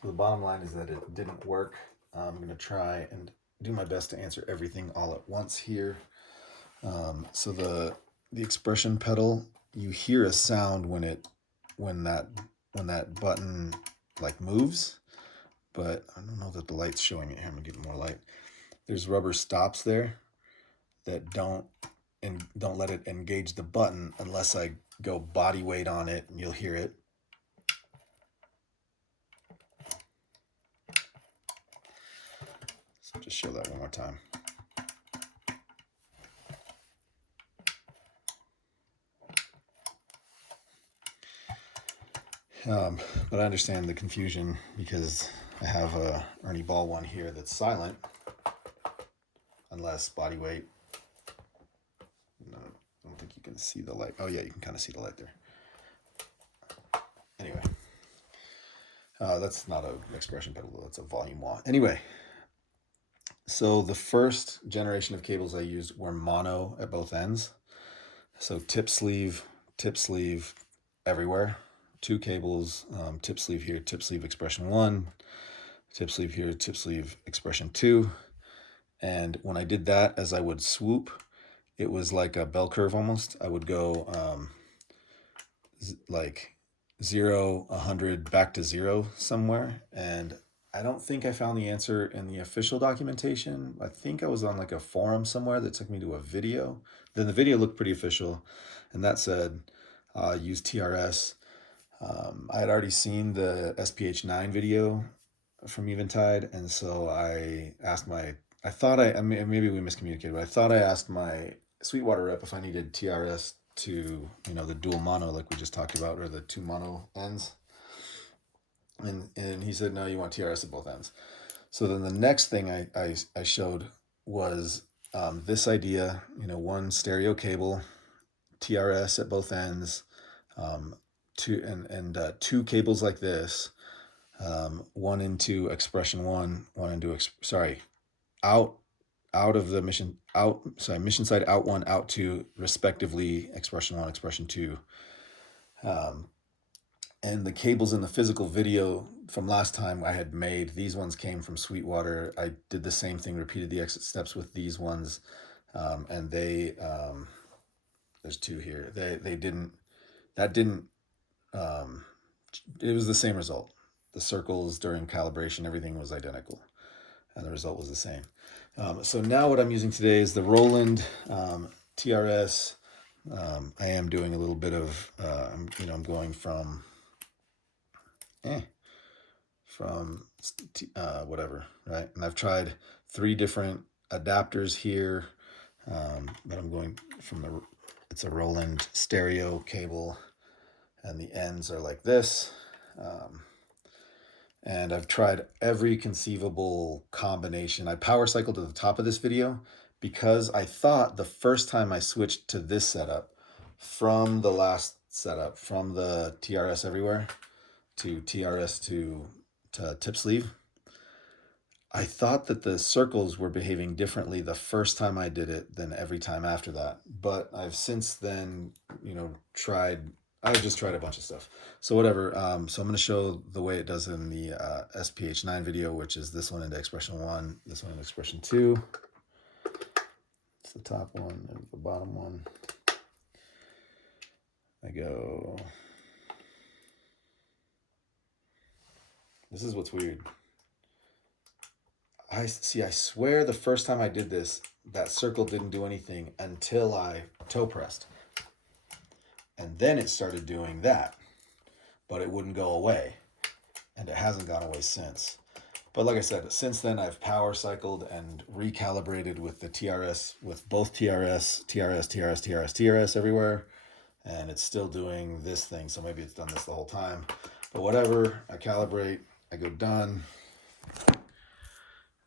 So the bottom line is that it didn't work. I'm going to try and do my best to answer everything all at once here. So the expression pedal, you hear a sound when that button like moves, but I don't know that the light's showing it here. I'm gonna get more light. There's rubber stops there that don't let it engage the button unless I go body weight on it, and you'll hear it. So just show that one more time. But I understand the confusion because I have a Ernie Ball one here that's silent, unless body weight. No, I don't think you can see the light. Oh yeah, you can kind of see the light there. Anyway, that's not an expression pedal, that's a volume wah. Anyway, so the first generation of cables I used were mono at both ends. So tip sleeve everywhere. 2 cables, tip sleeve here, tip sleeve expression 1, tip sleeve here, tip sleeve expression 2. And when I did that, as I would swoop, it was like a bell curve almost. I would go like 0, 100, back to 0 somewhere. And I don't think I found the answer in the official documentation. I think I was on like a forum somewhere that took me to a video. Then the video looked pretty official, and that said use TRS. I had already seen the SP-H9 video from Eventide, and so I asked maybe we miscommunicated, but I thought I asked my Sweetwater rep if I needed TRS to, the dual mono like we just talked about, or the 2 mono ends. And he said, no, you want TRS at both ends. So then the next thing I showed was this idea, 1 stereo cable, TRS at both ends, 2 cables like this, 1 into expression 1, 1 into out of the mission side out 1, out 2, respectively, expression 1, expression 2. And the cables in the physical video from last time I had made, these ones came from Sweetwater. I did the same thing, repeated the exit steps with these ones, and they there's 2 here. It was the same result. The circles during calibration, everything was identical, and the result was the same. So now what I'm using today is the Roland TRS. I am doing a little bit of, I'm going from whatever, right? And I've tried 3 different adapters here, but I'm going from it's a Roland stereo cable, and the ends are like this. And I've tried every conceivable combination. I power cycled to the top of this video because I thought the first time I switched to this setup from the last setup, from the TRS everywhere to TRS to tip sleeve, I thought that the circles were behaving differently the first time I did it than every time after that. But I've since then, I've just tried a bunch of stuff. So whatever. So I'm going to show the way it does in the SP-H9 video, which is this one into expression 1, this one into expression 2. It's the top one and the bottom one. I go. This is what's weird. I swear the first time I did this, that circle didn't do anything until I toe pressed. And then it started doing that, but it wouldn't go away. And it hasn't gone away since. But like I said, since then I've power cycled and recalibrated with the TRS, with both TRS everywhere. And it's still doing this thing. So maybe it's done this the whole time. But whatever, I calibrate, I go done.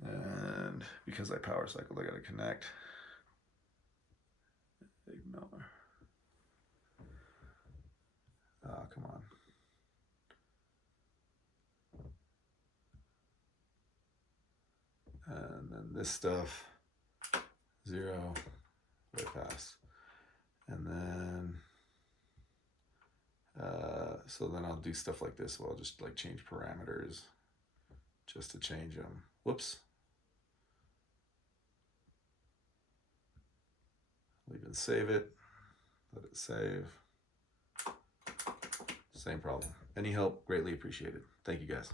And because I power cycled, I got to connect. Ignore. Oh, come on. And then this stuff, 0, way past. And then, so then I'll do stuff like this. Well, I'll just like change parameters. just to change them. Whoops. Leave and save it. Let it save. Same problem. Any help, greatly appreciated. Thank you guys.